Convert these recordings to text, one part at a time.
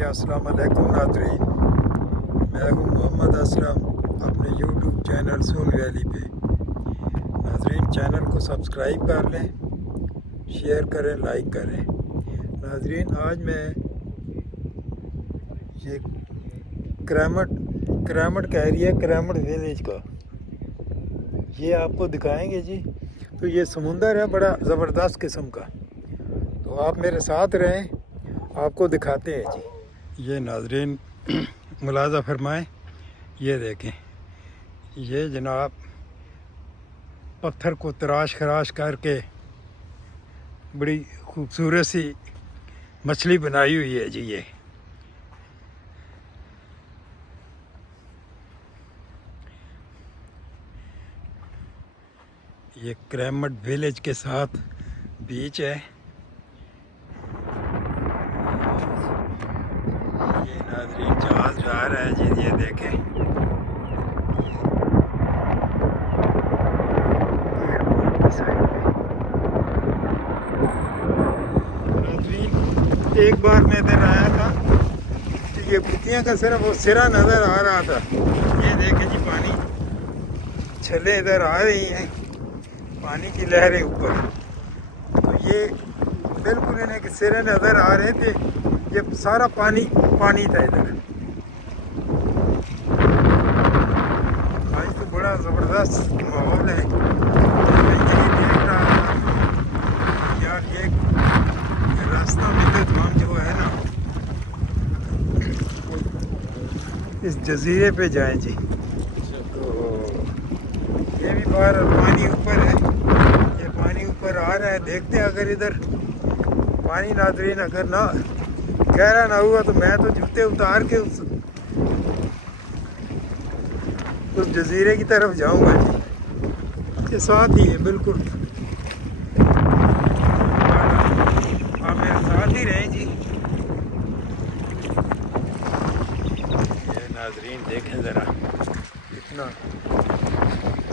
जी अस्सलाम वालेकुम नाज़रीन। मैं हूँ मोहम्मद असलम अपने यूट्यूब चैनल सुन वैली पे। नाज़रीन चैनल को सब्सक्राइब कर लें, शेयर करें, लाइक करें। नाज़रीन आज मैं ये क्रैमट का एरिया, क्रैमट विलेज का ये आपको दिखाएंगे जी। तो ये समुंदर है बड़ा ज़बरदस्त किस्म का, तो आप मेरे साथ रहें, आपको दिखाते हैं जी। ये नाज़रीन मुलाज़ा फरमाएं, ये देखें, ये जनाब पत्थर को तराश खराश करके बड़ी खूबसूरत सी मछली बनाई हुई है जी। ये क्रैमट विलेज के साथ बीच है। ये नाज़रीन जहाज जा रहा है जी, ये देखें। एयरपोर्ट की साइड पे नाज़रीन एक बार मैं इधर आया था तो ये बुतियाँ का सिर्फ वो सिरा नज़र आ रहा था। ये देखें जी, पानी छलें इधर आ रही हैं, पानी की लहरें ऊपर। तो ये बिल्कुल इन्हें सिरे नज़र आ रहे थे, ये सारा पानी पानी था इधर। आज तो बड़ा ज़बरदस्त माहौल है। मैं यही देख रहा था यार, ये रास्ता में जो है ना, इस जजीरे पे जाएं जी। तो ये भी बाहर पानी ऊपर है, ये पानी ऊपर आ रहा है। देखते हैं अगर इधर पानी नाज़रीन अगर ना गहरा ना हुआ तो मैं तो जूते उतार के उस जजीरे की तरफ जाऊंगा जी। ये साथ ही है बिल्कुल, आप मेरे साथ ही रहें जी। ये नाज़रीन देखें ज़रा, कितना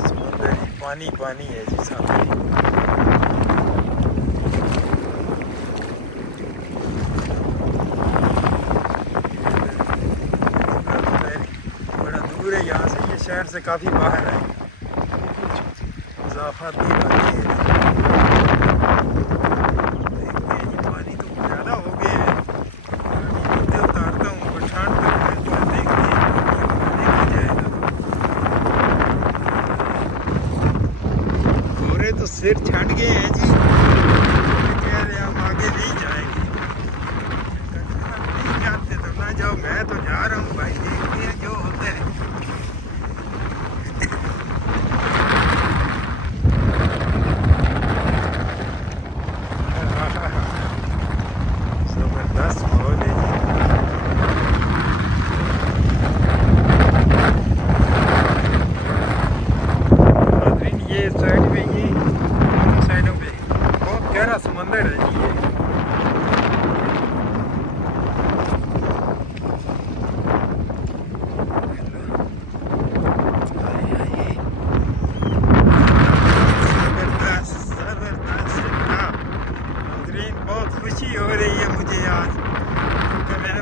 समुंदर पानी पानी है जी सामने। यहाँ से ये शहर से काफ़ी बाहर है, मुज़ाफ़ाती इलाके हैं। देखते हैं ये पानी तो ज़्यादा हो गया है, जूते उतारता हूँ और ठंड तक है, देखते हैं देखा जाएगा। गोरे तो सिर छट गए हैं जी, कह रहे हम आगे नहीं जाएंगे। नहीं जाते तो ना जाओ, मैं तो जा रहा हूँ भाई, देखते हैं जो होता है। जबरदस्त माहौल है जी। नाज़रीन ये साइड पे, ये साइडों पे बहुत गहरा समंदर है जी। बहुत खुशी हो रही है मुझे आज, क्योंकि मैं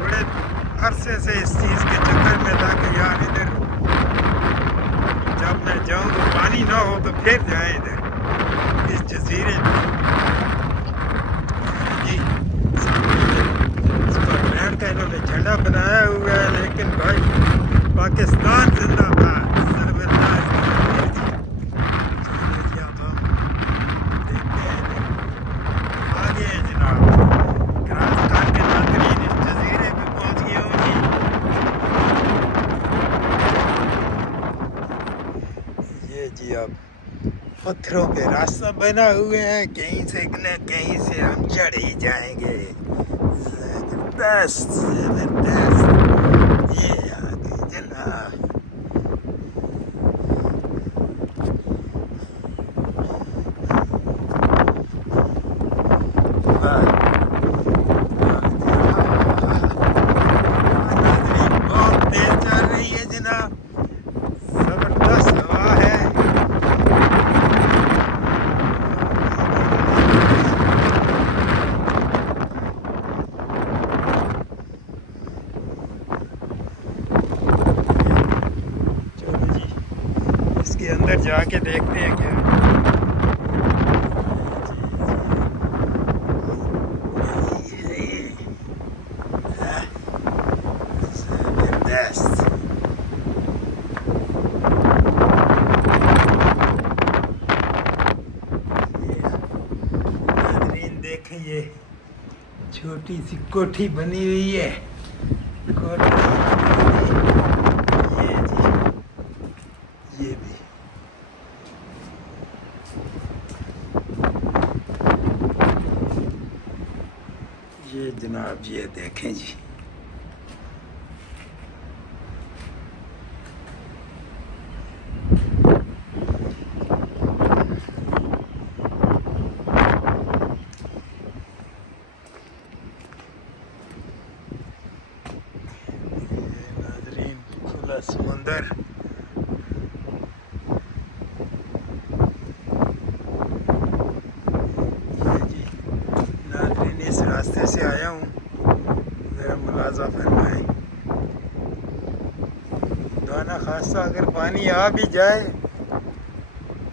बड़े अरसे से इस चीज़ के चक्कर में था कि यार इधर जब मैं जाऊं तो पानी ना हो तो फिर जाए इधर इस जजीरे में जी। इसका ब्रांड का इन्होंने झंडा बनाया हुआ है, लेकिन भाई पाकिस्तान जिंदाबाद। जी अब पत्थरों पे रास्ता बना हुए हैं, कहीं से न कहीं से हम चढ़ ही जाएंगे। जबरदस्त जबरदस्त, ये आगे जनाब। बहुत तेज चल रही है जनाब, जबरदस्त हवा है। जाके देखते हैं क्या। जबरदस्त। देखें ये छोटी सी कोठी बनी हुई है। कोठी ये जी, ये भी ये जनाब ये देखें जी। समुंदर ये जी नाज़रीन इस रास्ते से आया हूँ, ज़रा मुलाज़ा फरमाएं। दाना खासा अगर पानी आ भी जाए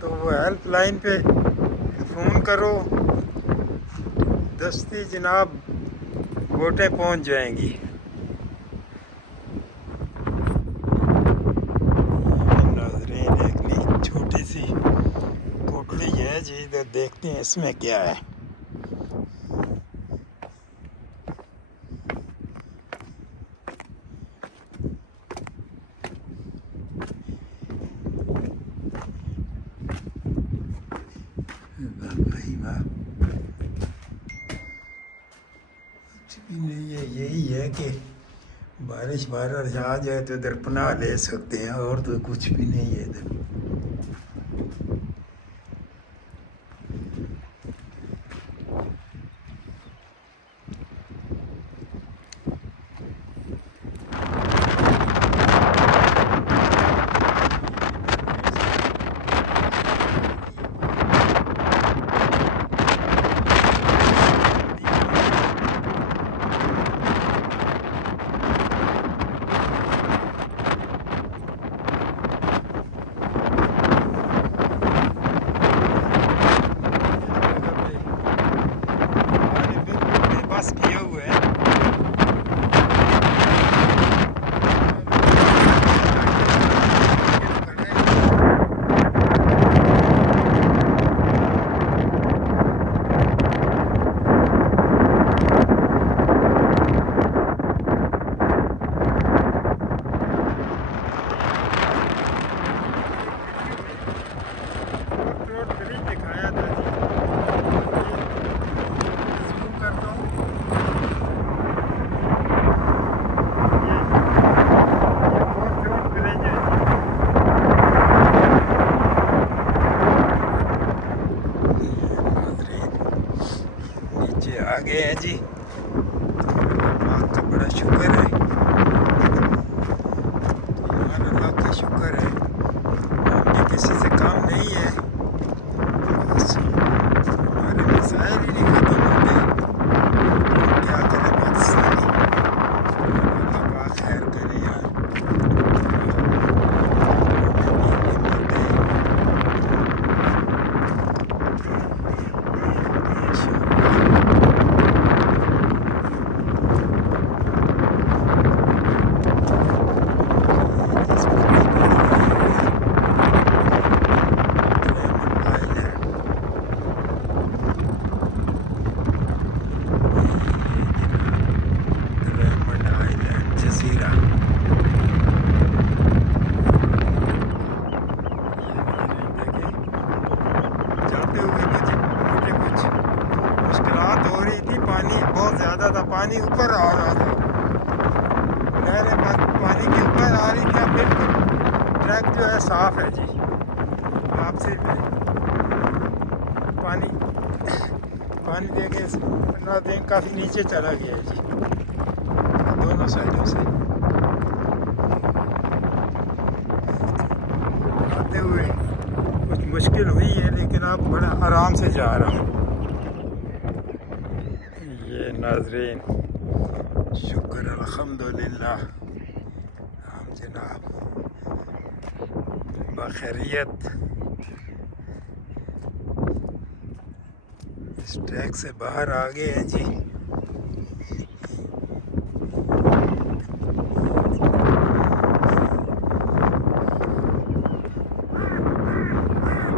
तो वो हेल्पलाइन पे फ़ोन करो, दस्ती जनाब बोटें पहुँच जाएंगी। छोटी सी कोठड़ी है जी, इधर देखते हैं इसमें क्या है। भाई वाह, कुछ भी नहीं है, यही है कि बारिश आ जाए तो इधर पनाह ले सकते हैं, और तो कुछ भी नहीं है इधर। बस किए हुए हैं। दिखाया था जी, जूम करता हूँ। नीचे आ गए हैं जी, अल्लाह का बड़ा शुक्र है, अल्लाह का शुक्र है। हमें किसी से काम नहीं है, बस हमारे मसाइल ही नहीं खत्म होते, क्या करें पाकिस्तानी। अल्लाह पाक खैर करे यार। पानी बहुत ज़्यादा था, पानी ऊपर आ रहा था, लहरें पानी के ऊपर आ रही थी। अब बिल्कुल ट्रैक जो है साफ़ है जी, आपसे पानी पानी देके नाज़रीन काफ़ी नीचे चला गया है जी, दोनों साइडों से आते हुए कुछ मुश्किल हुई है, लेकिन अब बड़ा आराम से जा रहा हूँ। ये नाज़रीन शुक्र अल्हम्दुलिल्लाह, हम जनाब बखैरियत ट्रैक से बाहर आ गए हैं जी।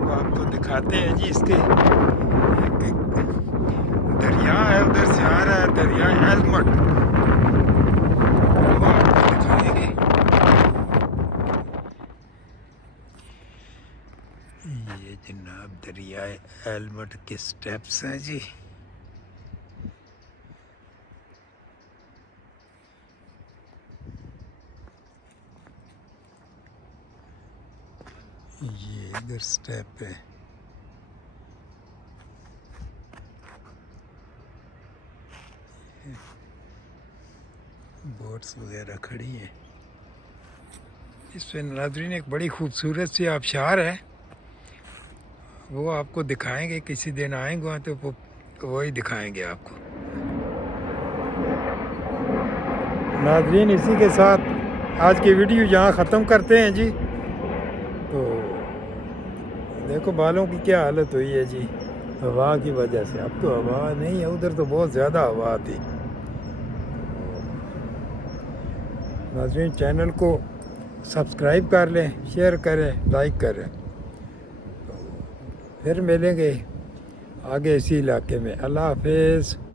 आपको दिखाते हैं जी इसके एक दरिया है, उधर से आ रहा है दरिया एल्मट, वो आपको दिखाएंगे। ये जनाब दरिया एल्मट के स्टेप्स हैं जी। ये इधर स्टेप है। बोट्स वगैरह खड़ी हैं। इस पे नाज़रीन एक बड़ी खूबसूरत सी आबशार है, वो आपको दिखाएंगे। किसी दिन आएंगे वहाँ तो वही दिखाएंगे आपको। नाज़रीन इसी के साथ आज की वीडियो यहाँ ख़त्म करते हैं जी। तो देखो बालों की क्या हालत हुई है जी हवा की वजह से। अब तो हवा नहीं है, उधर तो बहुत ज़्यादा हवा थी। नाज़रीन चैनल को सब्सक्राइब कर लें, शेयर करें, लाइक करें। फिर मिलेंगे आगे इसी इलाके में। अल्लाह हाफिज़।